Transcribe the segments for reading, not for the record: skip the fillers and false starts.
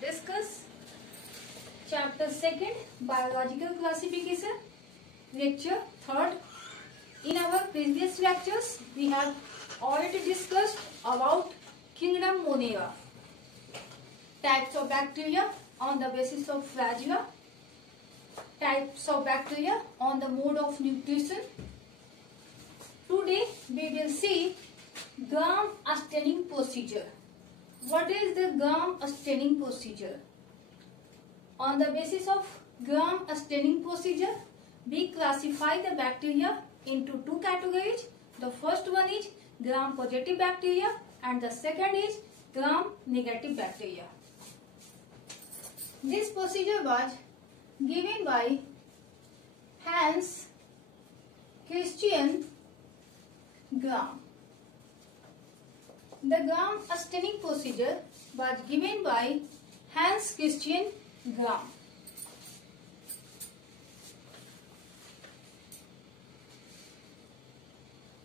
discuss chapter 2nd, biological classification, lecture 3rd. In our previous lectures, we have already discussed about kingdom Monera, types of bacteria on the basis of flagella, types of bacteria on the mode of nutrition. Today we will see gum staining procedure. What is the gum staining procedure? On the basis of gum staining procedure, we classify the bacteria into two categories. The first one is gram positive bacteria and the second is gram negative bacteria. This procedure was given by Hans Christian Gram. The gum staining procedure was given by Hans Christian Gram.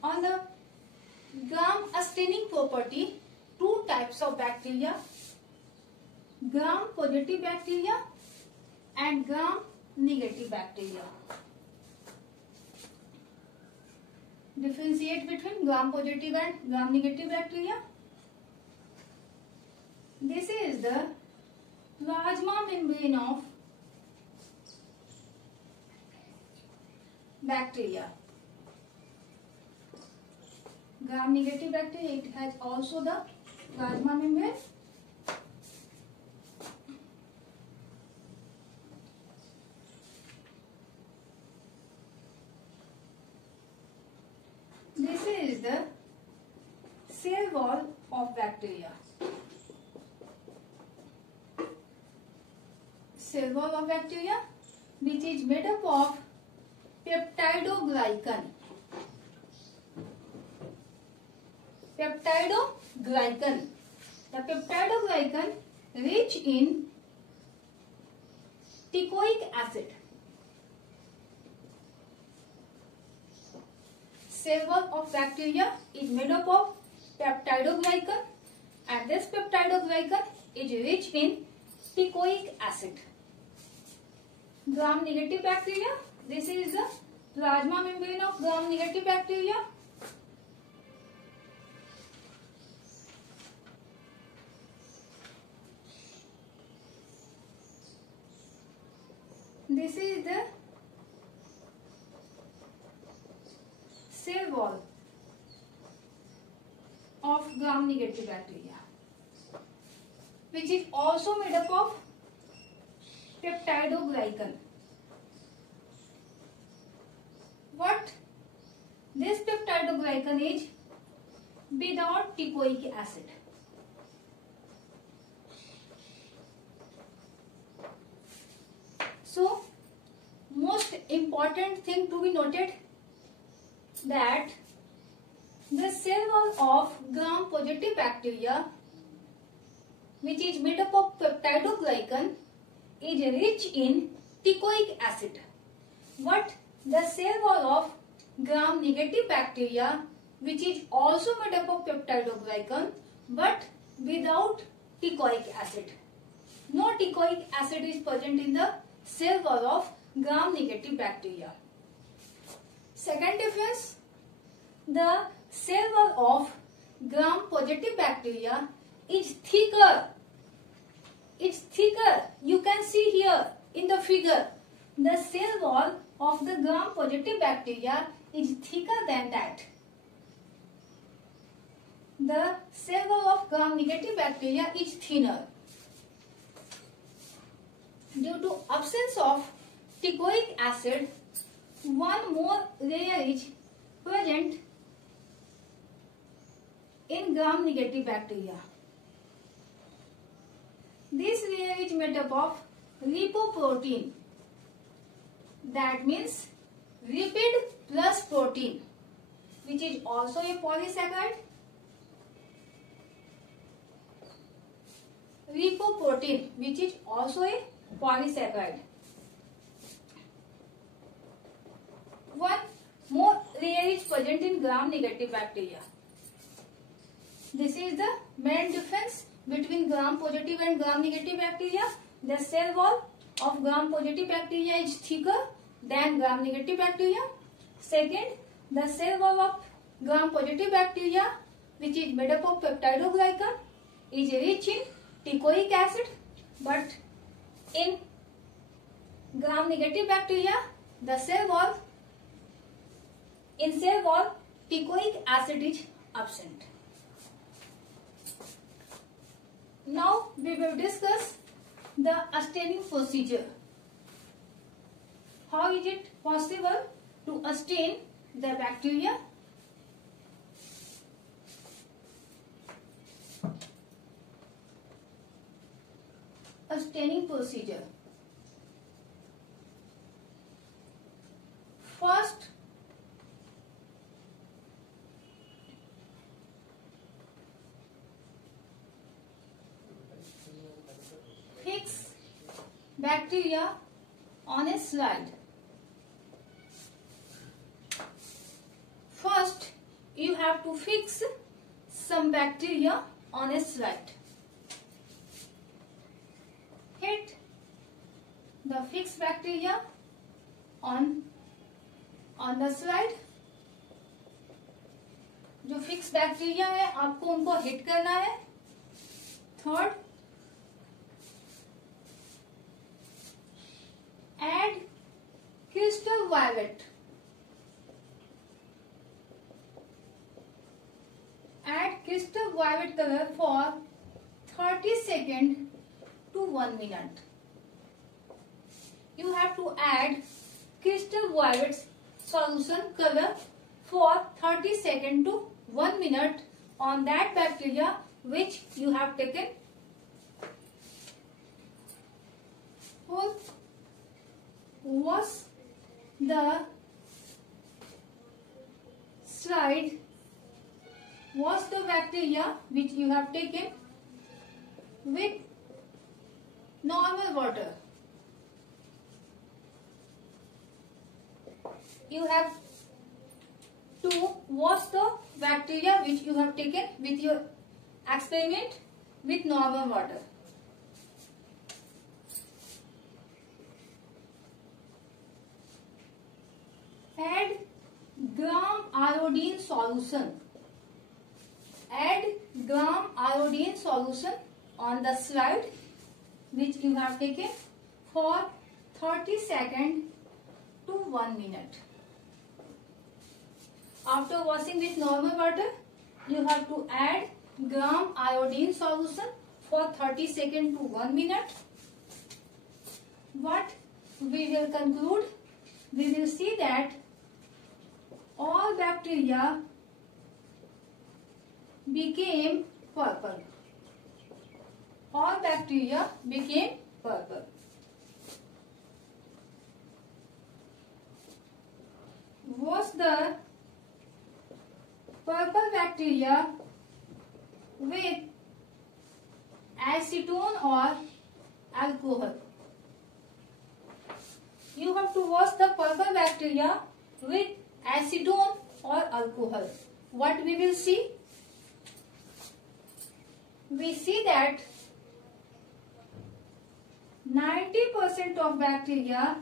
On the gum staining property, two types of bacteria, gram positive bacteria and gram negative bacteria. Differentiate between gram positive and gram negative bacteria. This is the plasma membrane of bacteria. Gram negative bacteria, it has also the plasma membrane. This is the cell wall of bacteria. Cell wall of bacteria, which is made up of peptidoglycan. Peptidoglycan. The peptidoglycan rich in teichoic acid. Cell wall of bacteria is made up of peptidoglycan and this peptidoglycan is rich in teichoic acid. Gram negative bacteria, this is the plasma membrane of gram negative bacteria. This is the cell wall of gram negative bacteria, which is also made up of peptidoglycan. What this peptidoglycan is without teichoic acid. So, most important thing to be noted that the cell wall of gram positive bacteria, which is made up of peptidoglycan, is rich in teichoic acid. But the cell wall of gram negative bacteria, which is also made up of peptidoglycan but without teichoic acid. No teichoic acid is present in the cell wall of gram negative bacteria. Second difference, the cell wall of gram positive bacteria is thicker. It's thicker. You can see here in the figure. The cell wall of the gram positive bacteria is thicker than that. The cell wall of gram negative bacteria is thinner. Due to absence of teichoic acid, one more layer is present in gram negative bacteria. This layer is made up of lipoprotein. That means lipid plus protein, which is also a polysaccharide. Lipoprotein, which is also a polysaccharide. One more layer is present in gram negative bacteria. This is the main difference between gram-positive and gram-negative bacteria? The cell wall of gram-positive bacteria is thicker than gram-negative bacteria. Second, the cell wall of gram-positive bacteria, which is made up of peptidoglycan, is rich in teichoic acid, but in gram-negative bacteria, the cell wall teichoic acid is absent. Now we will discuss the staining procedure. How is it possible to stain the bacteria? A staining procedure. First, fix bacteria on a slide. First, you have to fix some bacteria on a slide. Hit the fixed bacteria on the slide. जो fix bacteria है आपको उनको hit करना है. Third, add crystal violet. Add crystal violet color for 30 seconds to 1 minute. You have to add crystal violet solution color for 30 seconds to 1 minute on that bacteria which you have taken. Wash the slide. Wash the bacteria which you have taken with normal water. You have to wash the bacteria which you have taken with your experiment with normal water. Add gram iodine solution. Add gram iodine solution on the slide which you have taken for 30 seconds to 1 minute. After washing with normal water, you have to add gram iodine solution for 30 seconds to 1 minute. What we will conclude? We will see that all bacteria became purple. All bacteria became purple. Wash the purple bacteria with acetone or alcohol. You have to wash the purple bacteria with acetone or alcohol. What we will see? We see that 90% of bacteria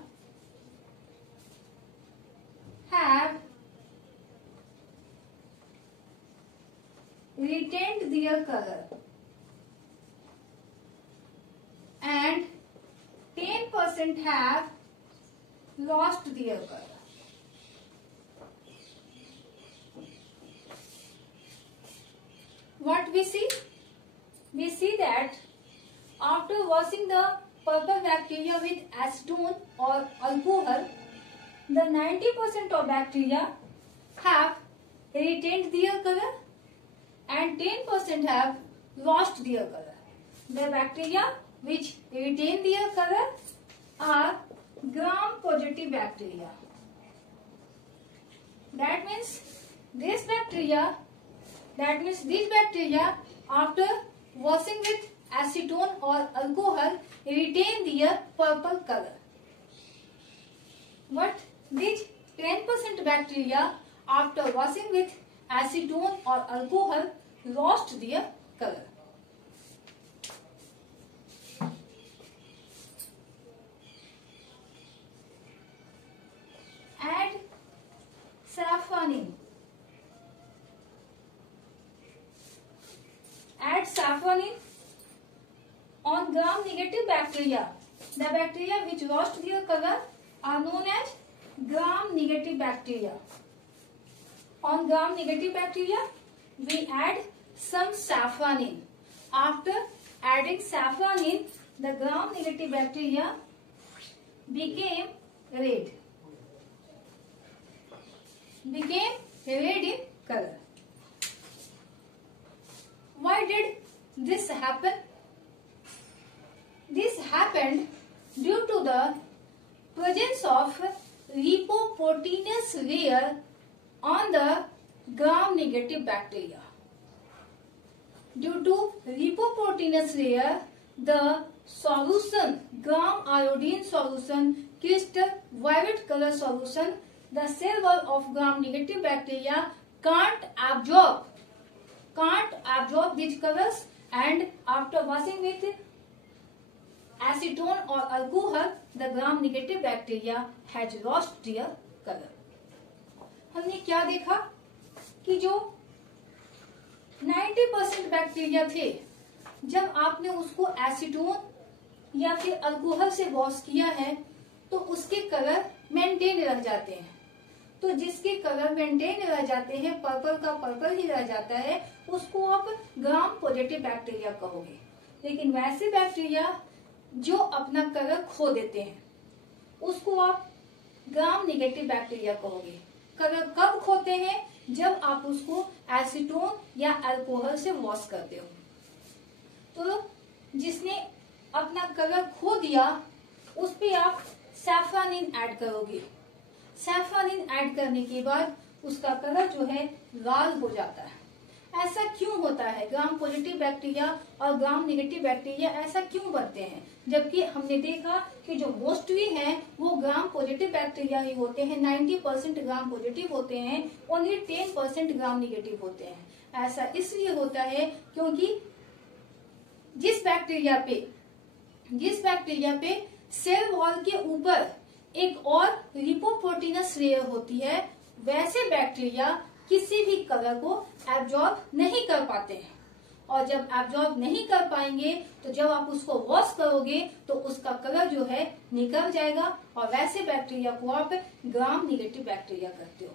have retained their color and 10% have lost their color. What we see? We see that after washing the purple bacteria with acetone or alcohol, the 90% of bacteria have retained their color and 10% have lost their color. The bacteria which retain their color are gram-positive bacteria. That means these bacteria after washing with acetone or alcohol retain their purple color. But these 10% bacteria after washing with acetone or alcohol lost their color. add saffronin on gram-negative bacteria. The bacteria which lost their color are known as gram-negative bacteria. On gram-negative bacteria, we add some saffronin. After adding saffronin, the gram-negative bacteria became red. Became red in color. Why did this happen? This happened due to the presence of lipoproteinous layer on the gram-negative bacteria. Due to lipoproteinous layer, the solution, gram iodine solution, crystal violet color solution, the cell wall of gram-negative bacteria can't absorb these colors, and after washing with acetone or alcohol, the gram-negative bacteria has lost their color. हमने क्या देखा कि जो 90% bacteria थे, जब आपने उसको acetone या फिर अल्कोहल से वॉश किया है तो उसके कलर मेंटेन रह जाते हैं। तो जिसके कलर मेंटेन रह जाते हैं, पर्पल का पर्पल ही रह जाता है, उसको आप ग्राम पॉजिटिव बैक्टीरिया कहोगे। लेकिन वैसे बैक्टीरिया जो अपना कलर खो देते हैं उसको आप ग्राम नेगेटिव बैक्टीरिया कहोगे। कलर कब खोते हैं? जब आप उसको एसीटोन या अल्कोहल से वॉश करते हो। तो जिसने अपना कलर खो दिया उस पे आप सैफ्रानिन ऐड करोगे। सैफ्रानिन ऐड करने के बाद उसका कलर जो है लाल हो जाता है। ऐसा क्यों होता है? ग्राम पॉजिटिव बैक्टीरिया और ग्राम नेगेटिव बैक्टीरिया ऐसा क्यों बनते हैं? जबकि हमने देखा कि जो मोस्टली है वो ग्राम पॉजिटिव बैक्टीरिया ही होते हैं। 90% ग्राम पॉजिटिव होते हैं, ओनली 10% ग्राम नेगेटिव होते हैं। ऐसा इसलिए होता है क्योंकि जिस बैक्टीरिया पे सेल वॉल के ऊपर एक और लिपोप्रोटीनस लेयर होती है, वैसे बैक्टीरिया किसी भी कलर को एब्जॉर्ब नहीं कर पाते हैं। और जब एब्जॉर्ब नहीं कर पाएंगे तो जब आप उसको वॉश करोगे तो उसका कलर जो है निकल जाएगा, और वैसे बैक्टीरिया को आप ग्राम नेगेटिव बैक्टीरिया कहते हो।